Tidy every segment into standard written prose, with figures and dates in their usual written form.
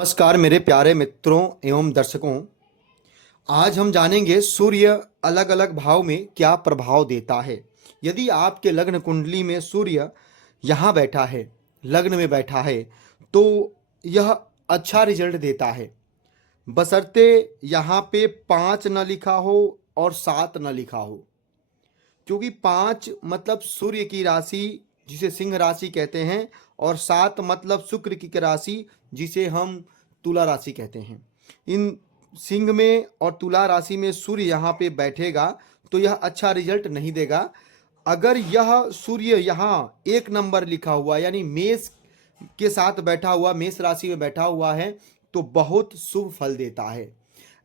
नमस्कार मेरे प्यारे मित्रों एवं दर्शकों। आज हम जानेंगे सूर्य अलग अलग भाव में क्या प्रभाव देता है। यदि आपके लग्न कुंडली में सूर्य यहाँ बैठा है, लग्न में बैठा है, तो यह अच्छा रिजल्ट देता है, बशर्ते यहाँ पे 5 न लिखा हो और 7 न लिखा हो। क्योंकि 5 मतलब सूर्य की राशि जिसे सिंह राशि कहते हैं, और 7 मतलब शुक्र की राशि जिसे हम तुला राशि कहते हैं। इन सिंह में और तुला राशि में सूर्य यहाँ पे बैठेगा तो यह अच्छा रिजल्ट नहीं देगा। अगर यह सूर्य यहाँ 1 नंबर लिखा हुआ यानी मेष के साथ बैठा हुआ, मेष राशि में बैठा हुआ है, तो बहुत शुभ फल देता है।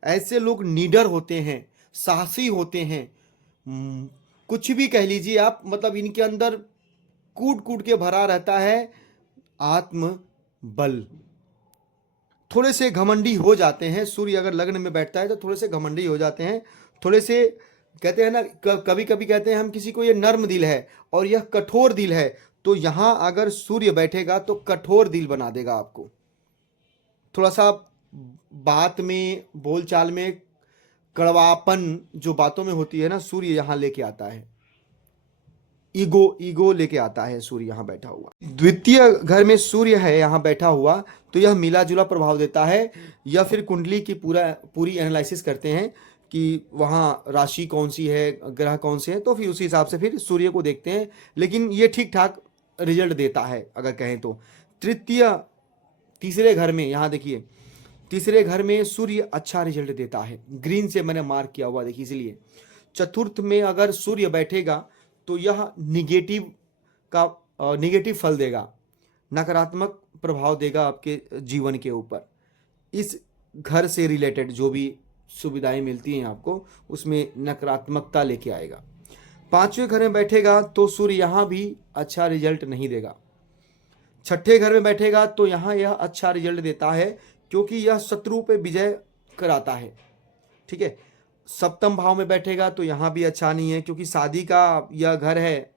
ऐसे लोग निडर होते हैं, साहसी होते हैं, कुछ भी कह लीजिए आप, मतलब इनके अंदर कूट कूट के भरा रहता है आत्म बल। थोड़े से घमंडी हो जाते हैं। सूर्य अगर लग्न में बैठता है तो थोड़े से घमंडी हो जाते हैं, थोड़े से कहते हैं ना, कभी कभी कहते हैं हम किसी को ये नर्म दिल है और यह कठोर दिल है, तो यहाँ अगर सूर्य बैठेगा तो कठोर दिल बना देगा आपको। थोड़ा सा बात में, बोलचाल में कड़वापन जो बातों में होती है ना, सूर्य यहाँ लेके आता है। ईगो लेके आता है सूर्य यहाँ बैठा हुआ। द्वितीय घर में सूर्य है यहाँ बैठा हुआ, तो यह मिला जुला प्रभाव देता है। या फिर कुंडली की पूरी एनालिसिस करते हैं कि वहाँ राशि कौन सी है, ग्रह कौन से हैं, तो फिर उसी हिसाब से फिर सूर्य को देखते हैं। लेकिन ये ठीक ठाक रिजल्ट देता है अगर कहें तो। तीसरे घर में यहाँ देखिए, तीसरे घर में सूर्य अच्छा रिजल्ट देता है। ग्रीन से मैंने मार्क किया हुआ देखिए, इसलिए। चतुर्थ में अगर सूर्य बैठेगा तो यह निगेटिव फल देगा, नकारात्मक प्रभाव देगा आपके जीवन के ऊपर। इस घर से रिलेटेड जो भी सुविधाएं मिलती हैं आपको, उसमें नकारात्मकता लेके आएगा। 5वें घर में बैठेगा तो सूर्य यहाँ भी अच्छा रिजल्ट नहीं देगा। 6ठे घर में बैठेगा तो यहाँ यह अच्छा रिजल्ट देता है, क्योंकि यह शत्रु पे विजय कराता है। ठीक है। सप्तम भाव में बैठेगा तो यहाँ भी अच्छा नहीं है, क्योंकि शादी का यह घर है,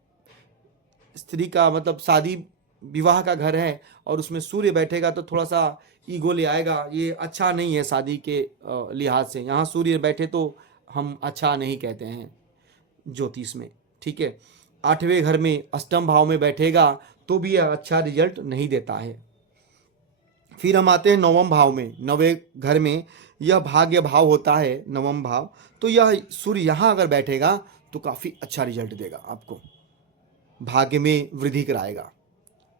स्त्री का मतलब शादी विवाह का घर है, और उसमें सूर्य बैठेगा तो थोड़ा सा ईगो ले आएगा। ये अच्छा नहीं है शादी के लिहाज से। यहाँ सूर्य बैठे तो हम अच्छा नहीं कहते हैं ज्योतिष में। ठीक है। 8वें घर में अष्टम भाव में बैठेगा तो भी यह अच्छा रिजल्ट नहीं देता है। फिर हम आते हैं 9वें भाव में। 9वें घर में यह भाग्य भाव होता है, 9वां भाव। तो यह सूर्य यहाँ अगर बैठेगा तो काफ़ी अच्छा रिजल्ट देगा आपको, भाग्य में वृद्धि कराएगा।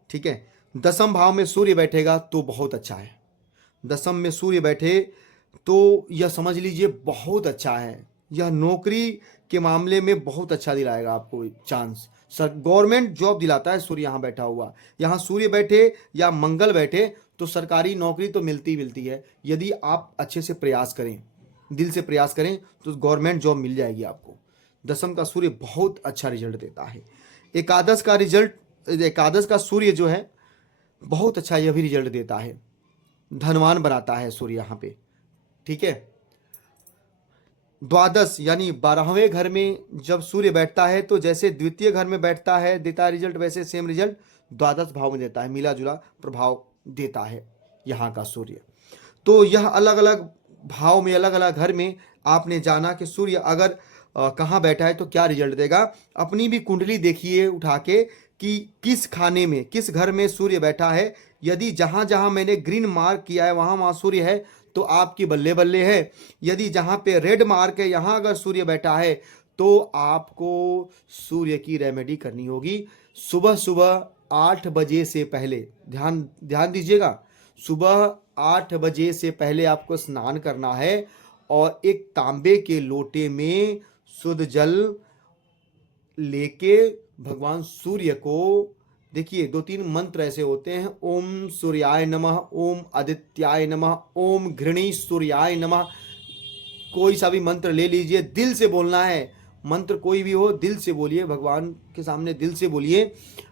ठीक है। 10वें भाव में सूर्य बैठेगा तो बहुत अच्छा है। 10वें में सूर्य बैठे तो यह समझ लीजिए बहुत अच्छा है। यह नौकरी के मामले में बहुत अच्छा दिलाएगा आपको चांस। सर गवर्नमेंट जॉब दिलाता है सूर्य यहाँ बैठा हुआ। यहाँ सूर्य बैठे या मंगल बैठे तो सरकारी नौकरी तो मिलती है। यदि आप अच्छे से प्रयास करें, दिल से प्रयास करें, तो गवर्नमेंट जॉब मिल जाएगी आपको। 10वें का सूर्य बहुत अच्छा रिजल्ट देता है। एकादश का सूर्य जो है बहुत अच्छा, यह भी रिजल्ट देता है, धनवान बनाता है सूर्य यहाँ पे। ठीक है। द्वादश यानी 12वें घर में जब सूर्य बैठता है तो जैसे द्वितीय घर में बैठता है देता है रिजल्ट, वैसे सेम रिजल्ट द्वादश भाव में देता है, मिला जुला प्रभाव देता है यहाँ का सूर्य। तो यह अलग अलग भाव में, अलग अलग घर में आपने जाना कि सूर्य अगर कहाँ बैठा है तो क्या रिजल्ट देगा। अपनी भी कुंडली देखिए उठा के कि किस खाने में, किस घर में सूर्य बैठा है। यदि जहाँ जहाँ मैंने ग्रीन मार्क किया है वहाँ वहाँ सूर्य है तो आपकी बल्ले बल्ले है। यदि जहाँ पे रेड मार्क है यहाँ अगर सूर्य बैठा है तो आपको सूर्य की रेमेडी करनी होगी। सुबह सुबह 8 बजे से पहले, ध्यान दीजिएगा, सुबह 8 बजे से पहले आपको स्नान करना है और एक तांबे के लोटे में शुद्ध जल लेके भगवान सूर्य को, देखिए 2-3 मंत्र ऐसे होते हैं, ओम सूर्याय नमः, ओम आदित्याय नमः, ओम घृणी सूर्याय नमः। कोई सा भी मंत्र ले लीजिए, दिल से बोलना है। मंत्र कोई भी हो दिल से बोलिए, भगवान के सामने दिल से बोलिए।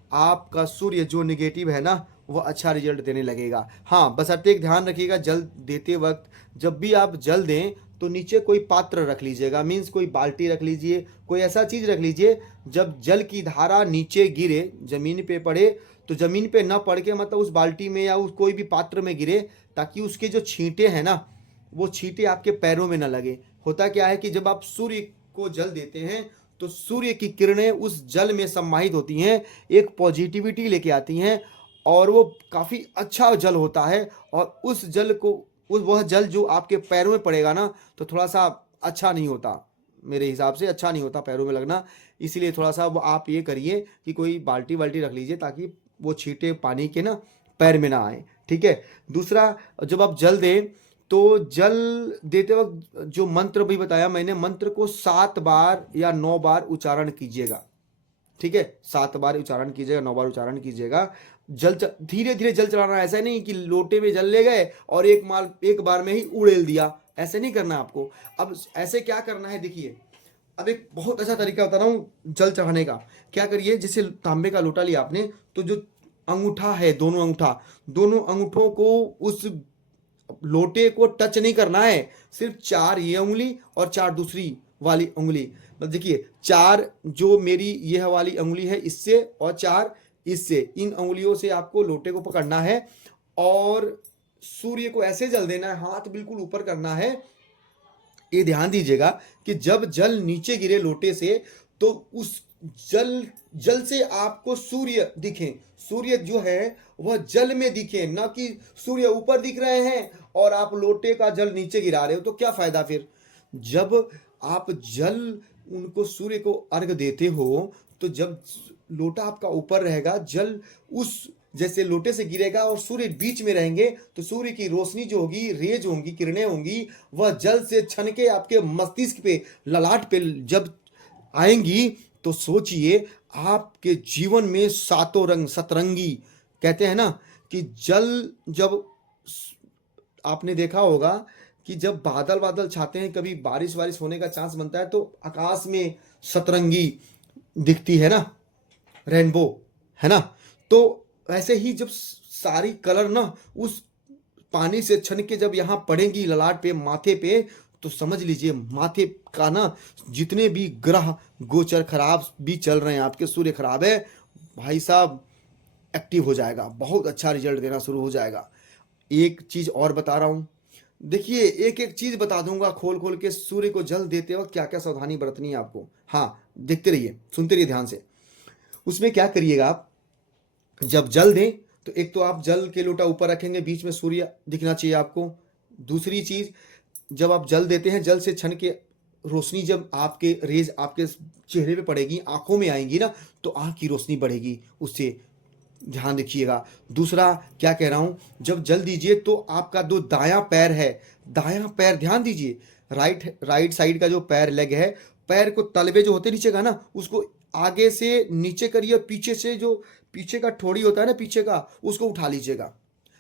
आपका सूर्य जो निगेटिव है ना वह अच्छा रिजल्ट देने लगेगा। हाँ, बशर्ते एक ध्यान रखिएगा, जल देते वक्त जब भी आप जल दें तो नीचे कोई पात्र रख लीजिएगा, मीन्स कोई बाल्टी रख लीजिए, कोई ऐसा चीज़ रख लीजिए जब जल की धारा नीचे गिरे, ज़मीन पे पड़े, तो ज़मीन पे न पड़ के मतलब उस बाल्टी में या उस कोई भी पात्र में गिरे, ताकि उसके जो छींटे हैं ना, वो छींटे आपके पैरों में ना लगे। होता क्या है कि जब आप सूर्य को जल देते हैं तो सूर्य की किरणें उस जल में सम्माहित होती हैं, एक पॉजिटिविटी लेके आती हैं, और वो काफ़ी अच्छा जल होता है। और उस जल को, उस वह जल जो आपके पैरों में पड़ेगा ना, तो थोड़ा सा अच्छा नहीं होता, मेरे हिसाब से अच्छा नहीं होता पैरों में लगना। इसीलिए थोड़ा सा वो आप ये करिए कि कोई बाल्टी वाल्टी रख लीजिए, ताकि वो छींटे पानी के ना पैर में ना आए। ठीक है। दूसरा, जब आप जल दें तो जल देते वक्त जो मंत्र भी बताया मैंने, मंत्र को 7 बार या 9 बार उच्चारण कीजिएगा। ठीक है, 7 बार उच्चारण कीजिएगा, 9 बार उच्चारण कीजिएगा। धीरे धीरे जल चढ़ाना, ऐसा नहीं कि लोटे में जल ले गए और एक बार में ही उड़ेल दिया, ऐसे नहीं करना आपको। अब ऐसे क्या करना है, देखिए, अब एक बहुत अच्छा तरीका बता रहा हूँ जल चढ़ाने का। क्या करिए, जैसे तांबे का लोटा लिया आपने, तो जो अंगूठा है, दोनों अंगूठों को उस लोटे को टच नहीं करना है। सिर्फ 4 ये उंगली और 4 दूसरी वाली उंगली, मतलब देखिए 4 जो मेरी यह वाली उंगली है इससे, और 4 इससे, इन उंगलियों से आपको लोटे को पकड़ना है और सूर्य को ऐसे जल देना है, हाथ बिल्कुल ऊपर करना है। ये ध्यान दीजिएगा कि जब जल नीचे गिरे लोटे से, तो उस जल से आपको सूर्य दिखे, सूर्य जो है वह जल में दिखे, ना कि सूर्य ऊपर दिख रहे हैं और आप लोटे का जल नीचे गिरा रहे हो, तो क्या फायदा फिर। जब आप जल उनको सूर्य को अर्घ देते हो, तो जब लोटा आपका ऊपर रहेगा, जल उस जैसे लोटे से गिरेगा और सूर्य बीच में रहेंगे, तो सूर्य की रोशनी जो होगी, रेज होंगी, किरणें होंगी, वह जल से छन के आपके मस्तिष्क पे, ललाट पे जब आएंगी, तो सोचिए आपके जीवन में सातों रंग सतरंगी, कहते हैं ना कि जल, जब आपने देखा होगा कि जब बादल बादल छाते हैं, कभी बारिश वारिश होने का चांस बनता है, तो आकाश में सतरंगी दिखती है ना, रेनबो, है ना। तो ऐसे ही जब सारी कलर ना उस पानी से छन के जब यहाँ पड़ेंगी ललाट पे, माथे पे, तो समझ लीजिए माथे का ना जितने भी ग्रह गोचर खराब भी चल रहे हैं, आपके सूर्य खराब है भाई साहब, एक्टिव हो जाएगा, बहुत अच्छा रिजल्ट देना शुरू हो जाएगा। एक चीज और बता रहा हूँ, देखिए एक एक चीज बता दूंगा खोल खोल के, सूर्य को जल देते वक्त क्या क्या सावधानी बरतनी है आपको। हाँ, देखते रहिए, सुनते रहिए ध्यान से। उसमें क्या करिएगा आप, जब जल दें तो एक तो आप जल के लोटा ऊपर रखेंगे, बीच में सूर्य दिखना चाहिए आपको। दूसरी चीज, जब आप जल देते हैं, जल से छन के रोशनी जब आपके रेज आपके चेहरे पे पड़ेगी, आंखों में आएंगी ना, तो आंख की रोशनी बढ़ेगी, उससे ध्यान रखिएगा। दूसरा क्या कह रहा हूं, जब जल दीजिए तो आपका जो दायां पैर है, दायां पैर ध्यान दीजिए, राइट साइड का जो पैर, लेग है, पैर को तलवे जो होते नीचे का ना, उसको आगे से नीचे करिए, पीछे से जो पीछे का ठोड़ी होता है ना पीछे का, उसको उठा लीजिएगा।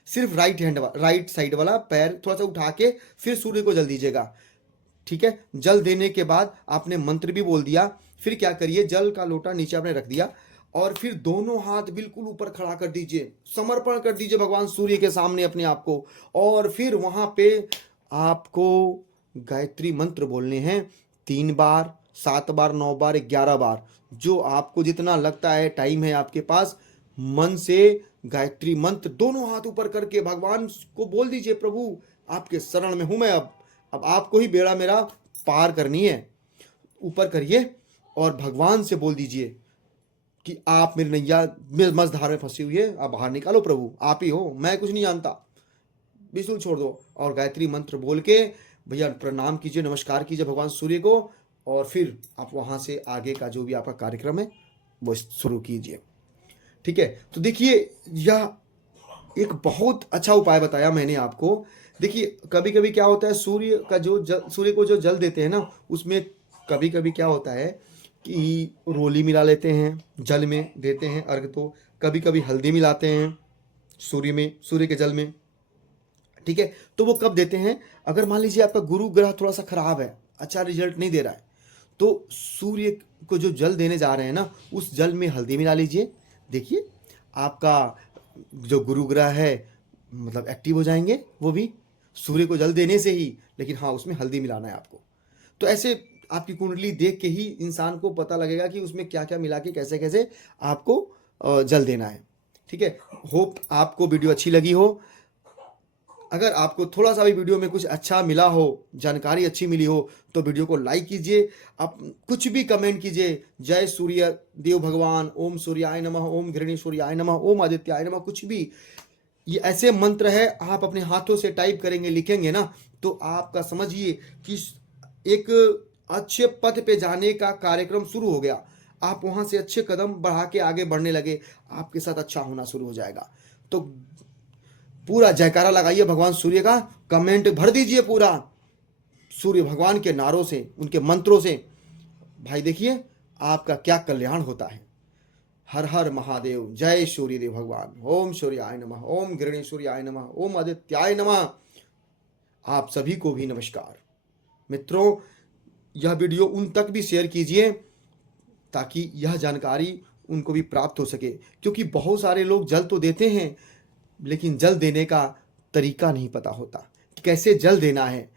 सिर्फ राइट साइड वाला पैर थोड़ा सा उठा के फिर सूर्य को जल दीजिएगा। ठीक है। जल देने के बाद आपने मंत्र भी बोल दिया, फिर क्या करिए, जल का लोटा नीचे आपने रख दिया और फिर दोनों हाथ बिल्कुल ऊपर खड़ा कर दीजिए, समर्पण कर दीजिए भगवान सूर्य के सामने अपने आप को। और फिर वहां पे आपको गायत्री मंत्र बोलने हैं 3 बार, 7 बार, 9 बार, 11 बार, जो आपको जितना लगता है टाइम है आपके पास, मन से गायत्री मंत्र दोनों हाथ ऊपर करके भगवान को बोल दीजिए, प्रभु आपके शरण में हूं मैं, अब आपको ही बेड़ा मेरा पार करनी है। ऊपर करिए और भगवान से बोल दीजिए कि आप मेरी नैया मझधार में फंसी हुई है, आप बाहर निकालो प्रभु, आप ही हो, मैं कुछ नहीं जानता, बिल्कुल छोड़ दो। और गायत्री मंत्र बोल के भैया प्रणाम कीजिए, नमस्कार कीजिए भगवान सूर्य को, और फिर आप वहाँ से आगे का जो भी आपका कार्यक्रम है वो शुरू कीजिए। ठीक है। तो देखिए यह एक बहुत अच्छा उपाय बताया मैंने आपको। देखिए कभी कभी क्या होता है, सूर्य को जो जल देते हैं ना, उसमें कभी कभी क्या होता है कि रोली मिला लेते हैं, जल में देते हैं अर्घ, तो कभी कभी हल्दी मिलाते हैं सूर्य के जल में। ठीक है। तो वो कब देते हैं, अगर मान लीजिए आपका गुरु ग्रह थोड़ा सा खराब है, अच्छा रिजल्ट नहीं दे रहा है, तो सूर्य को जो जल देने जा रहे हैं ना, उस जल में हल्दी मिला लीजिए। देखिए आपका जो गुरु ग्रह है मतलब एक्टिव हो जाएंगे वो भी सूर्य को जल देने से ही, लेकिन हाँ उसमें हल्दी मिलाना है आपको। तो ऐसे आपकी कुंडली देख के ही इंसान को पता लगेगा कि उसमें क्या क्या मिला के कैसे कैसे आपको जल देना है। ठीक है। होप आपको वीडियो अच्छी लगी हो। अगर आपको थोड़ा सा भी वीडियो में कुछ अच्छा मिला हो, जानकारी अच्छी मिली हो, तो वीडियो को लाइक कीजिए। आप कुछ भी कमेंट कीजिए, जय सूर्य देव भगवान, ओम सूर्याय नमः, ओम घृणी सूर्याय नमः, ओम आदित्याय नमः, कुछ भी ये ऐसे मंत्र है, आप अपने हाथों से टाइप करेंगे, लिखेंगे ना, तो आपका समझिए कि एक अच्छे पथ पे जाने का कार्यक्रम शुरू हो गया। आप वहां से अच्छे कदम बढ़ा के आगे बढ़ने लगे, आपके साथ अच्छा होना शुरू हो जाएगा। तो पूरा जयकारा लगाइए भगवान सूर्य का, कमेंट भर दीजिए पूरा सूर्य भगवान के नारों से, उनके मंत्रों से। भाई देखिए आपका क्या कल्याण होता है। हर हर महादेव, जय सूर्यदेव भगवान, ओम सूर्याय नमः, ओम घृणी सूर्याय नमः, ओम आदित्याय नमः। आप सभी को भी नमस्कार। मित्रों, यह वीडियो उन तक भी शेयर कीजिए ताकि यह जानकारी उनको भी प्राप्त हो सके, क्योंकि बहुत सारे लोग जल तो देते हैं लेकिन जल देने का तरीका नहीं पता होता कि कैसे जल देना है।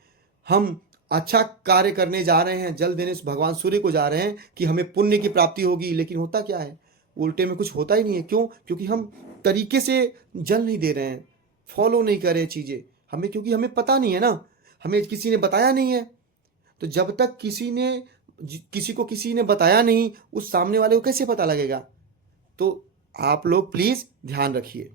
हम अच्छा कार्य करने जा रहे हैं, जल देने से भगवान सूर्य को जा रहे हैं कि हमें पुण्य की प्राप्ति होगी, लेकिन होता क्या है, उल्टे में कुछ होता ही नहीं है। क्यों? क्योंकि हम तरीके से जल नहीं दे रहे हैं, फॉलो नहीं कर रहे चीज़ें हमें, क्योंकि हमें पता नहीं है ना, हमें किसी ने बताया नहीं है। तो जब तक किसी को किसी ने बताया नहीं, उस सामने वाले को कैसे पता लगेगा? तो आप लोग प्लीज़ ध्यान रखिए।